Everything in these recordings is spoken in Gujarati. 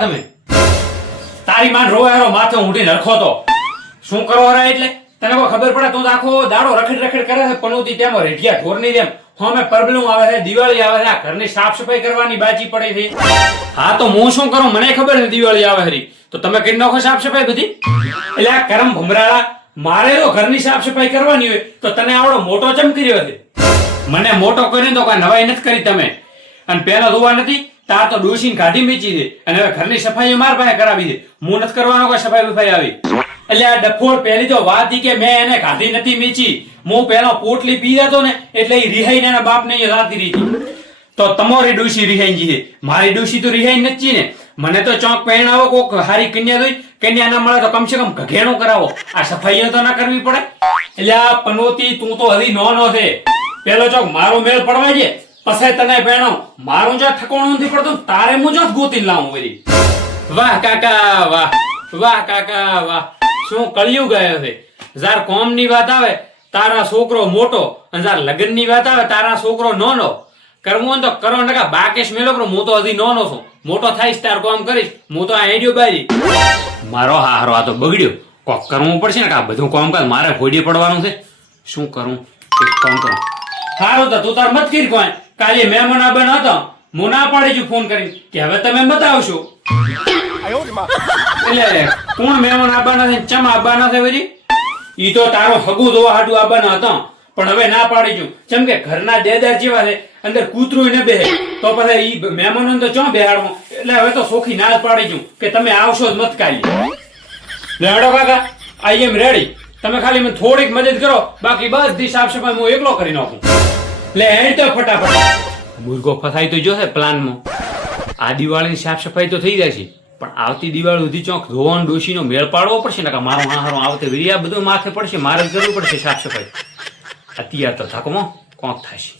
તમે? તારી માન રોવાયો માથે ઊંઢી નરખો તો શું કરો રા એટલે? તને કોઈ ખબર પડે તું આખો દાડો રખડ રખડ કરે છે, પનોતી તેમાં રેઢિયા ઢોરની જેમ. હોમે પરબલું આવે છે, દિવાળી આવે છે ઘરની સાફ સફાઈ કરવાની બાજી પડે છે. હા, તો હું શું કરું? મને ખબર છે દિવાળી આવે હરી. તો તમે કરી નાખો સાફ સફાઈ બધી? એટલે આ કરમ ભમરાળા, મારે તો ઘરની સાફ સફાઈ કરવાની હોય તો તને આવડો મોટો ચમ કર્યો છે. મને મોટો કરીને તો કોઈ નવાઈ નથી કરી તમે. અને પેલો ધોવા નથી તાર તો ડોસીને કાઢી મીચી દે અને હવે ઘરની સફાઈ માર પાસે કરાવી દે હું નથી કરવાનો કોઈ સફાઈ બફાઈ આવી. એટલે આ ડફોર પહેલી તો વાત કે મેં એને કાઢી નથી મીચી હું પેલો પોટલી પી જતો ને એટલે એ રિહાઈને એના બાપને એ રાતી રહી તો તમારી ડોશી રિહાઈ ગઈ મારી ડોશી તો રિહાઈ નથી ને. મને તો ચોક પહેણાવો કોક હારી કન્યા દોઈ કન્યા ના મળે તો કમસે કમ ઘઘેણો કરાવો. આ સફાઈઓ તો ના કરવી પડે. એટલે આ પનોતી તું તો હજી નો નો છે. પેલો ચોક મારો મેળ પડવા છે પછી તને ભેણો, મારું જો ઠકોણું નથી પડતું, તારે મુજબ ગોતી લાવું વળી? વાહ કાકા, વાહ વાહ કાકા, વાહ. શું કળિયું ગયો છે? જાર કોમ વાત આવે, તારા છોકરો મોટો, અને જાર લગ્નની વાત આવે, તારા છોકરો નાનો. કરવું તો કરો ટકા બાકેશ મેલો, પણ હું તો હજી નાનો છું. મોટો થઈશ તાર કોમ કરીશ. હું તો આ હેડ્યો બારી. મારો હારો આ તો બગડ્યો. કોક કરવું પડશે ને, કા બધું કોમ કાજ મારે ઘોડી પડવાનું છે? શું કરું? એક કામ કરું. સારું તો તું તાર મત કીર કોઈ. કાલે મહેમાન આવવાનો હતો. હું પાડી છું ફોન કરી કે હવે તમે મત એટલે કોણ મહેમાન આવવાના છે ચમ આવવાના છે વળી? ઈ તો તારો હગુ ધોવા હાટુ આવવાનો હતો. પણ હવે ના પાડી છું. ચમ કે ઘરના દેદાર જેવા છે, અંદર કૂતરું ને બેહે તો પછી ઈ મહેમાનો તો ચો બેહાડવો? એટલે હવે તો સોખી ના જ પાડી છું કે તમે આવશો જ મત કાલી. રેડો કાકા, આઈ એમ રેડી તમે ખાલી મને થોડીક મદદ કરો. બાકી બધી સાફ સફાઈ હું એકલો કરી નાખું. લે હેડ તો ફટાફટ. મુર્ગો ફસાઈ તો જોશે પ્લાનમાં. આ દિવાળીની સાફ સફાઈ તો થઈ જાય છે. પણ આવતી દિવાળી સુધી ચોક ધોવાણ ડોશીનો મેળ પાડવો પડશે ને કે મારો માહારો આવતે વિરિયા બધું માથે પડશે મારે જ કરવું પડશે સાફ સફાઈ અત્યારે તો થાકમાં કોક થશે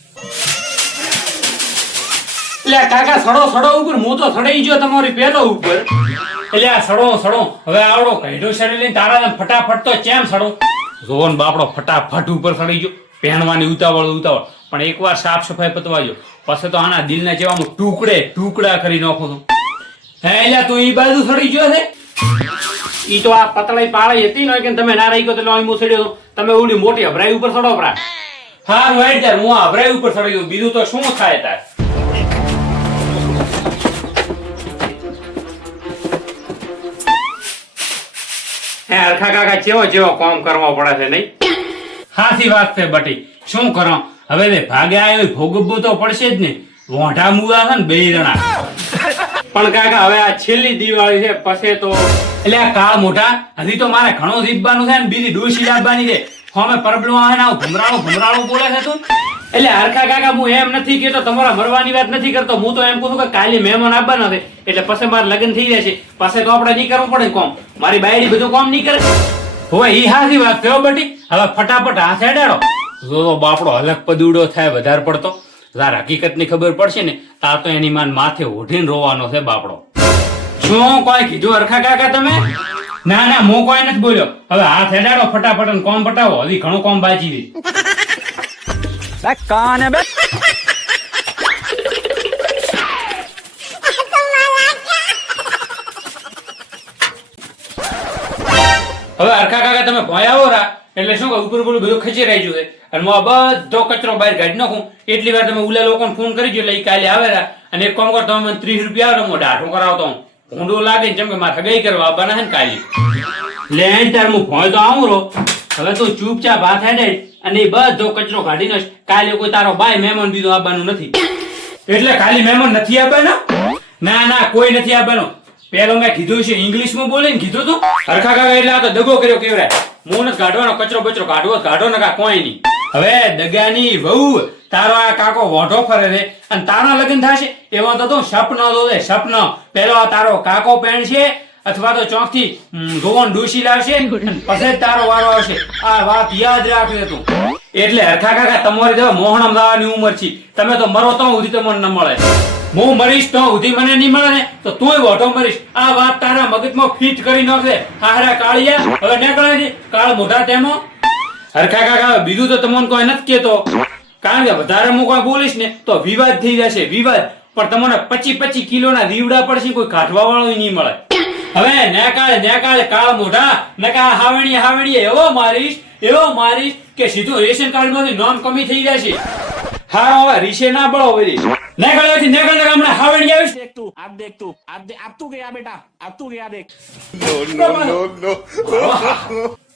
એટલે કાકા સડો સડો ઉપર હું તો સડાઈ ગયો તમારી પેલો ઉપર. એટલે આ સડો સડો. હવે આવડો કઈડો શરીર લઈને તારા ફટાફટ તો ચેમ સડો? જોવન બાપડો ફટાફટ ઉપર સડી ગયો. પહેણવાની ઉતાવળ ઉતાવળ. પણ એકવાર સાફ સફાઈ પતવાજો પછી તો આના દિલના જેવા હું ટુકડે ટુકડા કરી નાખો તું હે એટલે તું ઈ બાજુ સડી ગયો છે? ઈ તો આ પતળી પાળી હતી ને કે તમે ના રહી ગયો તો હું સડ્યો તમે ઓલી મોટી અભરાઈ ઉપર સડો પરા. હાર વાઈટ ત્યારે હું આ અભરાઈ ઉપર સડી ગયો. બીજું તો શું થાય તાર? હે અરખા કાકા જેવો જેવો કામ કરવા પડે છે નહીં? હાથી વાત છે બટી. શું કરો? હવે તે ભાગે આવ્યો ભોગવવું તો પડશે જ ને. વોઢા મુવા છે ને બે જણા. પણ કાકા હવે આ છેલ્લી દિવાળી છે પછી તો એટલે આ કાળ મોટા હજી તો મારે ઘણો જીતવાનું છે ને બીજી ડોસી લાવવાની છે. હવે પરબલું આવે ને આવું ભમરાળું ભમરાળું બોલે છે તું. એટલે હરખા કાકા હું એમ નથી કેતો તમારા મરવાની વાત નથી કરતો. હું તો એમ કહું કે કાલે મહેમાન આવવાના છે એટલે પછી મારે લગ્ન થઈ જશે પછી તો આપણે નહીં કરવું પડે કોમ. મારી બાયડી બધું કોમ નહીં કરે હવે ઈ હાથી વાત થયો બટી. હવે ફટાફટ હાથ હેડાડો જો તો બાપડો હલક પદુડો થાય વધારે પડતો. તાર હકીકતની ખબર પડશે ને તાર તો એની માન માથે ઉઠીને રોવાનો છે બાપડો. શું કોઈ કીધું અરખા કાકા તમે? ના ના હું કોઈ નથી બોલ્યો. હવે હાથ હેડાડો ફટાફટ કોમ પટાવો. હજી ઘણું કોમ બાજી દે બે કાને બે હવે અરખા કાકા તમે ભોય આવો રા. એટલે શું કહું ઉપર બધું ખીચી રહી છે. અને હું બધો કચરો બહાર કાઢી નાખું. એટલી વાર તમે ઉલા લોકોને ફોન કરી એટલે એ કાલે આવે અને એક કામ કર, તમે મને ત્રીસ રૂપિયા આવે હું ડાઢું કરાવતો હું ઊંડું લાગે ને જેમ કે મારે ગઈ કરવા આવવાના છે ને કાલે. લે, તાર હું ભોય તો આવું રો હવે તું ચૂપચાપ હાથ હેડે અને એ બધો કચરો કાઢી નાખ કાલે કોઈ તારો બાય મહેમાન બીજો આવવાનું નથી. એટલે ખાલી મહેમાન નથી આવવાનો? ના ના, કોઈ નથી આવવાનો. પેલો મેં કીધું છે ઇંગ્લિશમાં બોલીને કીધું તું. હરખા કાકા એટલે આ તો દગો કર્યો કેવડે મોન નથી કાઢવાનો, કચરો બચરો કાઢવો કાઢો ને કા કોઈ નહીં. હવે દગાની વહુ, તારો આ કાકો વોઢો ફરે રે. અને તારા લગ્ન થશે, એવો તો તું સપનો તો સપનો. પેલો આ તારો કાકો પેણ છે અથવા તો ચોકથી ધોવન ડૂસી લાવશે પછી તારો વારો આવશે. આ વાત યાદ રાખજે તું. એટલે હરખા કાકા, તમારી તો મોહણ દાવાની ઉંમર છે. તમે તો મરો તો સુધી તમને ન મળે. હું મરીશ તો સુધી મને નહીં મળે ને, તો તુંય વોટો મરીશ. આ વાત તારા મગજમાં ફિટ કરી નાખે હારા કાળિયા, હવે નીકળે છે. કાળ મોઢા તેમાં હરખા કાકા, બીજું તો તમને કોઈ નથી કેતો કારણ કે વધારે હું કોઈ બોલીશ ને, તો વિવાદ થઈ જશે, વિવાદ. પણ તમને પચી પચી કિલોના દીવડા પડશે, કોઈ કાઢવા વાળો નહીં મળે. હવે નેકાળ નેકાળ કાળ મોઢા. નકા હાવણી હાવણી એવો મારીશ એવો મારીશ કે સીધું રેશન કાર્ડમાંથી નોમ કમી થઈ જશે હારો હવે રીશે ના બળો વરી નેકાળથી નેકાળ નકા હમણાં હાવણી આવીશ દેખ તું આપ દેખ તું આપ આપ તું ગયા બેટા આપ તું ગયા દેખ. નો નો નો.